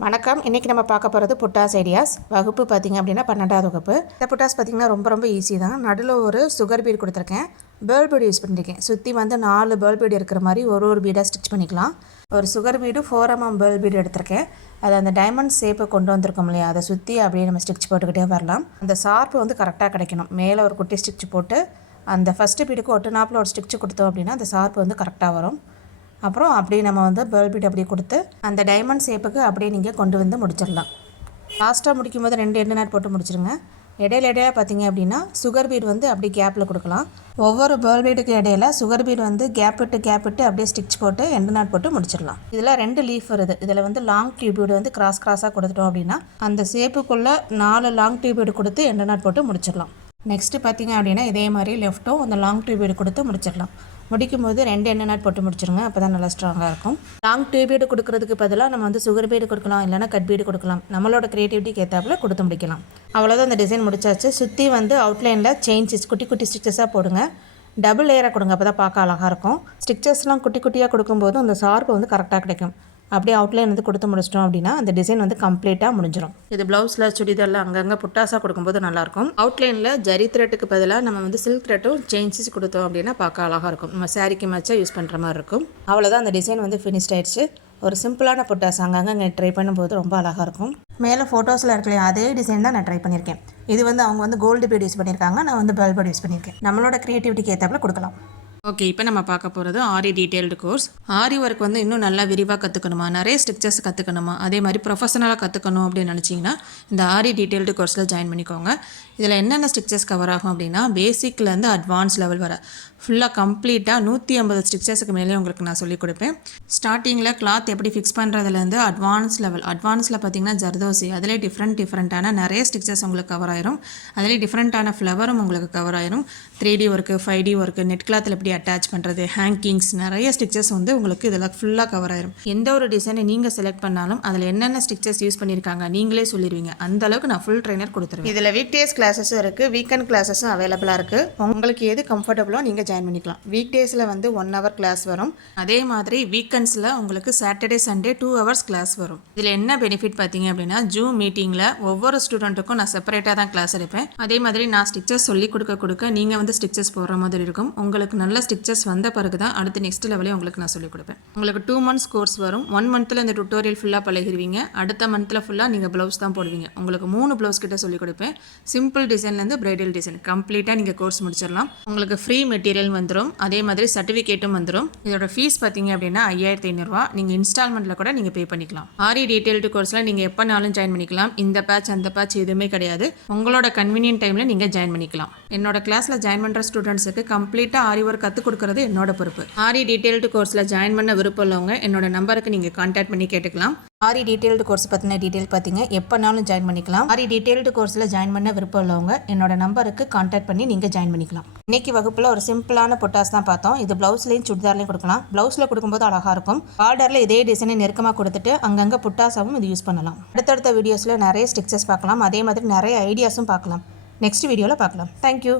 வணக்கம். இன்றைக்கி நம்ம பார்க்க போகிறது புட்டாஸ் ஐடியாஸ் வகுப்பு பார்த்திங்க அப்படின்னா பன்னெண்டாவது வகுப்பு. இந்த புட்டாஸ் பார்த்திங்கன்னா ரொம்ப ரொம்ப ஈஸி தான். நடுவில் ஒரு சுகர் பீட் கொடுத்துருக்கேன். பேர்ல் பீடு யூஸ் பண்ணியிருக்கேன் சுற்றி வந்து நாலு பேர்ல் பீடு இருக்கிற மாதிரி ஒரு ஒரு பீடாக ஸ்டிச் பண்ணிக்கலாம். ஒரு sugar bead four MM pearl bead எடுத்திருக்கேன். அது அந்த டைமண்ட் ஷேப்பை கொண்டு வந்திருக்கோம் இல்லையா? அதை சுற்றி அப்படியே நம்ம ஸ்டிச் போட்டுக்கிட்டே வரலாம். அந்த ஷார்ப்பு வந்து கரெக்டாக கிடைக்கணும். மேலே ஒரு குட்டி ஸ்டிச் போட்டு அந்த ஃபஸ்ட்டு பீடுக்கு ஒட்டுனாப்பில் ஒரு ஸ்டிச் கொடுத்தோம் அப்படின்னா அந்த ஷார்ப்பு வந்து கரெக்டாக வரும். அப்புறம் அப்படியே நம்ம வந்து பேர்ல் பீட் அப்படியே கொடுத்து அந்த டைமண்ட் ஷேப்புக்கு அப்படியே நீங்கள் கொண்டு வந்து முடிச்சிடலாம். லாஸ்ட்டாக முடிக்கும் போது ரெண்டு எண்டு நாட் போட்டு முடிச்சிருங்க. இடையில இடையில பார்த்தீங்க அப்படின்னா சுகர் பீட் வந்து அப்படியே கேப்பில் கொடுக்கலாம். ஒவ்வொரு பேர்ல் பீடுக்கு இடையில சுகர் பீட் வந்து கேப் விட்டு கேப் விட்டு அப்படியே ஸ்டிச் போட்டு எண்டு நாட் போட்டு முடிச்சிடலாம். இதில் ரெண்டு லீஃப் வருது. இதில் வந்து லாங் டியூபீடு வந்து கிராஸ் கிராஸாக கொடுத்துட்டோம் அப்படின்னா அந்த ஷேப்புக்குள்ளே நாலு லாங் டியூபீடு கொடுத்து எண்டு நாட் போட்டு முடிச்சிடலாம். நெக்ஸ்ட்டு பார்த்தீங்க அப்படின்னா இதே மாதிரி லெஃப்ட்டும் அந்த லாங் டியூபீடு கொடுத்து முடிச்சிடலாம். முடிக்கும் போது ரெண்டு எண்ணெய் நாட் போட்டு முடிச்சிருங்க அப்போ தான் நல்லா ஸ்ட்ராங்காக இருக்கும். லாங் டியூபீடு கொடுக்கறதுக்கு பதிலாக நம்ம வந்து சுகர் பீடு கொடுக்கலாம் இல்லைனா கட் பீடு கொடுக்கலாம். நம்மளோட க்ரியேட்டிவிட்டிக்கு ஏற்றாப்புல கொடுத்து முடிக்கலாம். அவ்வளோதான் அந்த டிசைன் முடிச்சாச்சு. சுற்றி வந்து அவுட்லைனில் செயின்ஸ் குட்டி குட்டி ஸ்டிச்சஸாக போடுங்க. டபுள் லேயராக கொடுங்க அப்போ தான் பார்க்க அழகாக இருக்கும். ஸ்டிச்சஸ்லாம் குட்டி குட்டியாக கொடுக்கும்போது அந்த ஷார்ப்பு வந்து கரெக்டாக கிடைக்கும். அப்படியே அவுட்லைன் வந்து கொடுத்து முடிச்சிட்டோம் அப்படின்னா அந்த டிசைன் வந்து கம்ப்ளீட்டாக முடிஞ்சிடும் இது ப்ளவுஸில் சுடிதாரில் அங்கங்கே புட்டாஸாக கொடுக்கும்போது நல்லாயிருக்கும். அவுட்லைனில் ஜரி த்ரெட்டுக்கு பதிலாக நம்ம வந்து சில்க் த்ரெட்டும் சேஞ்சஸ் கொடுத்தோம் அப்படின்னா பார்க்க அழகாக இருக்கும். நம்ம சாரிக்கு மேட்சாக யூஸ் பண்ணுற மாதிரி இருக்கும். அவ்வளோதான் அந்த டிசைன் வந்து ஃபினிஷ்ட் ஆயிடுச்சு. ஒரு சிம்பிளான புட்டாஸ் அங்கங்கே ட்ரை பண்ணும்போது ரொம்ப அழகாக இருக்கும். மேலே ஃபோட்டோஸில் இருக்கலையே அதே டிசைன் தான் நான் ட்ரை பண்ணியிருக்கேன். இது வந்து அவங்க வந்து கோல்டு பீட் யூஸ் பண்ணியிருக்காங்க நான் வந்து பெல் யூஸ் பண்ணியிருக்கேன். நம்மளோட க்ரியேட்டிவிட்டிக்கு ஏற்றாப்புல கொடுக்கலாம். ஓகே இப்போ நம்ம பார்க்க போகிறது aari detailed course aari work வந்து இன்னும் நல்லா விரிவாக கற்றுக்கணுமா நிறைய ஸ்ட்ரிக்சர்ஸ் கற்றுக்கணுமா அதே மாதிரி ப்ரொஃபஷனலாக கற்றுக்கணும் அப்படின்னு நினச்சிங்கன்னா இந்த ஆரி டீட்டெயில்டு கோர்ஸில் ஜாயின் பண்ணிக்கோங்க. இதில் என்னென்ன ஸ்ட்ரிக்சர்ஸ் கவர் ஆகும் அப்படின்னா பேசிக்லேருந்து அட்வான்ஸ் லெவல் வர. ஃபுல்லாக கம்ப்ளீட்டாக நூற்றி ஐம்பது ஸ்ட்ரிக்சர்ஸுக்கு மேலே உங்களுக்கு நான் சொல்லிக் கொடுப்பேன். ஸ்டார்டிங்கில் கிளாத் எப்படி ஃபிக்ஸ் பண்ணுறதுலேருந்து அட்வான்ஸ் லெவல் அட்வான்ஸில் பார்த்தீங்கன்னா ஜர்தோசி. அதிலே டிஃப்ரெண்ட் டிஃப்ரெண்ட்டான நிறைய ஸ்டிக்சர்ஸ் உங்களுக்கு கவர் ஆயிரும். அதிலே டிஃப்ரெண்ட்டான ஃப்ளவரும் உங்களுக்கு கவர் ஆயிரும். Three D work five D work net கிளாத்தில் எப்படி அட்டாச் பண்ணுறது ஹேங்கிங்ஸ் நிறைய ஸ்டிச்சஸ் வந்து உங்களுக்கு இதில் ஃபுல்லாக கவர் ஆயிரும். எந்த ஒரு டிசைனை நீங்கள் செலக்ட் பண்ணாலும் அதில் என்னென்ன ஸ்டிச்சஸ் யூஸ் பண்ணியிருக்காங்க நீங்களே சொல்லிடுவீங்க அந்த அளவுக்கு நான் ஃபுல் ட்ரைனர் கொடுத்துருவேன். இதில் வீக் டேஸ் கிளாஸஸும் இருக்குது வீக்கெண்ட் கிளாஸஸும் அவைலபிளாக இருக்குது உங்களுக்கு எது கம்ஃபர்டபுளோ நீங்கள் ஜாயின் பண்ணிக்கலாம். வீக் டேஸில் வந்து ஒன் ஹவர் கிளாஸ் வரும். அதே மாதிரி வீக்கெண்ட்ஸில் உங்களுக்கு Saturday Sunday two hours class வரும். இதில் என்ன பெனிஃபிட் பார்த்தீங்க அப்படின்னா ஜூம் மீட்டிங்கில் ஒவ்வொரு ஸ்டூடெண்ட்டுக்கும் நான் செப்பரேட்டாக தான் கிளாஸ் எடுப்பேன். அதே மாதிரி நான் ஸ்டிச்சஸ் சொல்லி கொடுக்க கொடுக்க நீங்கள் வந்து ஸ்டிச்சஸ் போடுற மாதிரி இருக்கும். உங்களுக்கு நல்ல ஸ்டிச்சஸ் வந்த பிறகு தான் அடுத்த நெக்ஸ்ட் லெவலே உங்களுக்கு நான் சொல்லிக் கொடுப்பேன். உங்களுக்கு டூ மந்த்ஸ் கோர்ஸ் வரும். ஒன் மந்த்தில் இந்த டுட்டோரியல் ஃபுல்லாக பழகிடுவீங்க அடுத்த மந்த்தில் ஃபுல்லாக நீங்கள் ப்ளவுஸ் தான் போடுவீங்க. உங்களுக்கு மூணு ப்ளவுஸ் கிட்ட சொல்லிக் கொடுப்பேன். சிம்பிள் டிசைன்லேருந்து பிரைடல் டிசைன் கம்ப்ளீட்டாக நீங்கள் கோர்ஸ் முடிச்சிடலாம். உங்களுக்கு ஃப்ரீ மெட்டீரியல் வந்துடும் அதே மாதிரி சர்டிஃபிகேட்டும் வந்துடும் இதோட ஃபீஸ் பார்த்தீங்க அப்படின்னா ஐயாயிரத்தி ஐநூறுரூவா நீங்கள் இன்ஸ்டால்மெண்ட்டில் கூட நீங்கள் பே பண்ணிக்கலாம். ஆரி டீட்டெயில்டு கோர்ஸில் நீங்கள் எப்போனாலும் ஜாயின் பண்ணிக்கலாம். இந்த பேட்ச் அந்த பேட்ச் எதுவுமே கிடையாது. உங்களோட கன்வீனியன்ட் டைமில் நீங்கள் ஜாயின் பண்ணிக்கலாம். என்னோட கிளாஸில் ஜாயின் பண்ணுற ஸ்டூடெண்ட்ஸுக்கு கம்ப்ளீட்டாக ஆரி ஒர்க் கற்றுக் கொடுக்குறது என்னோட பொறுப்பு. ஆரி டீட்டெயில்டு கோர்ஸில் ஜாயின் பண்ண விருப்பம் உள்ளவங்க என்னோட நம்பருக்கு நீங்கள் கான்டாக்ட் பண்ணி கேட்டுக்கலாம். ஆரி டீட்டெயில்டு கோர்ஸ் பற்றின டீட்டெயில் பார்த்தீங்க எப்போனாலும் ஜாயின் பண்ணிக்கலாம். ஆரி டீட்டெயில்டு கோர்ஸில் ஜாயின் பண்ண விருப்பம் உள்ளவங்க என்னோட நம்பருக்கு கான்டாக்ட் பண்ணி நீங்கள் ஜாயின் பண்ணிக்கலாம். இன்னைக்கு வகுப்பில் ஒரு சிம்பிளான பொட்டாஸ் தான் பார்த்தோம். இது ப்ளவுஸ்லையும் சுடிதார்லையும் கொடுக்கலாம். ப்ளவுஸில் கொடுக்கும்போது அழகாக இருக்கும். பார்டரில் இதே டிசைனை நெருக்கமாக கொடுத்துட்டு அங்கங்கே புட்டாஸாவும் இது யூஸ் பண்ணலாம். அடுத்தடுத்த வீடியோஸில் நிறைய ஸ்டிச்சஸ் பார்க்கலாம். அதே மாதிரி நிறைய ஐடியாஸும் பார்க்கலாம். நெக்ஸ்ட் வீடியோவில் பார்க்கலாம். தேங்க்யூ